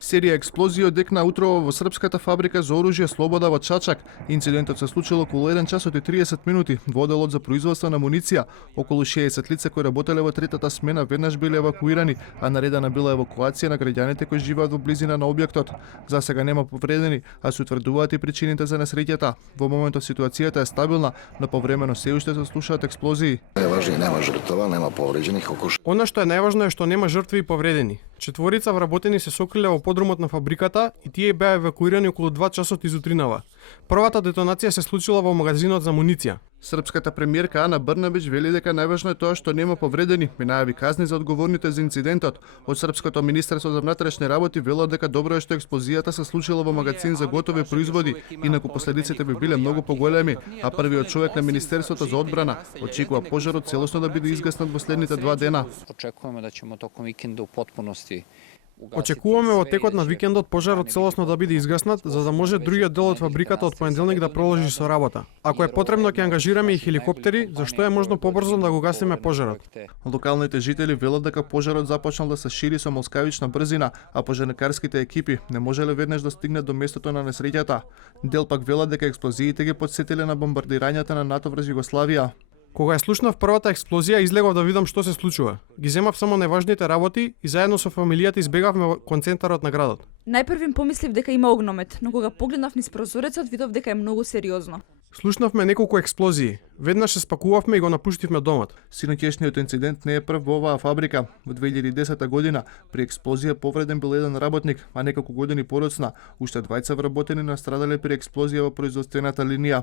Серија експлозии одекна утрово во српската фабрика за оружје Слобода во Чачак. Инцидентот се случил околу 1 часот и 30 минути во делот за производство на муниција. Околу 60 лица кои работеле во третата смена веднаш биле евакуирани, а наредена била евакуација на граѓаните кои живеат во близина на објектот. За сега нема повредени, а се утврдуваат и причините за несреќата. Во моментот ситуацијата е стабилна, но повремено се уште се слушаат експлозии. Најважно нема жртва, нема повреđenih. Она што е најважно е што нема жртви и повредени. Четворица вработени се сокриле во подрумот на фабриката и тие беа евакуирани околу 2 часот изутринава. Првата детонација се случила во магазинот за муниција. Српската премиерка Ана Брнабич вели дека најважно е тоа што нема повредени, и најави казни за одговорните за инцидентот. Од Српското министерство за внатрешни работи велат дека добро е што експлозијата се случила во магазин за готови производи, инаку последиците би биле многу поголеми, а првиот човек на Министерството за одбрана очекува пожарот целосно да биде изгаснат во следните 2 дена. Очекуваме да ćemo tokom vikenda u potpunosti Очекуваме во текот на викендот пожарот целосно да биде изгаснат, за да може другиот дел од фабриката од понеделник да продолжи со работа. Ако е потребно ќе ангажираме и хеликоптери, зашто е можно побрзо да го гасиме пожарот. Локалните жители велат дека пожарот започнал да се шири со молскавична брзина, а пожарникарските екипи не можеле веднаш да стигнат до местото на несреќата. Дел пак велат дека експлозиите ги потсетиле на бомбардирањата на НАТО врз Југославија. Кога ја слушнав првата експлозија, излегов да видам што се случува. Ги земав само најважните работи и заедно со фамилијата избегавме кон центарот на градот. Најпрвим помислив дека има огномет, но кога погледнав низ прозорецот видов дека е многу сериозно. Слушнавме неколку експлозии. Веднаш се спакувавме и го напуштивме домот. Синоќешниот инцидент не е прв во оваа фабрика. Во 2010 година при експлозија повреден бил еден работник, а неколку години подоцна уште двајца вработени настрадале при експлозија во производствената линија.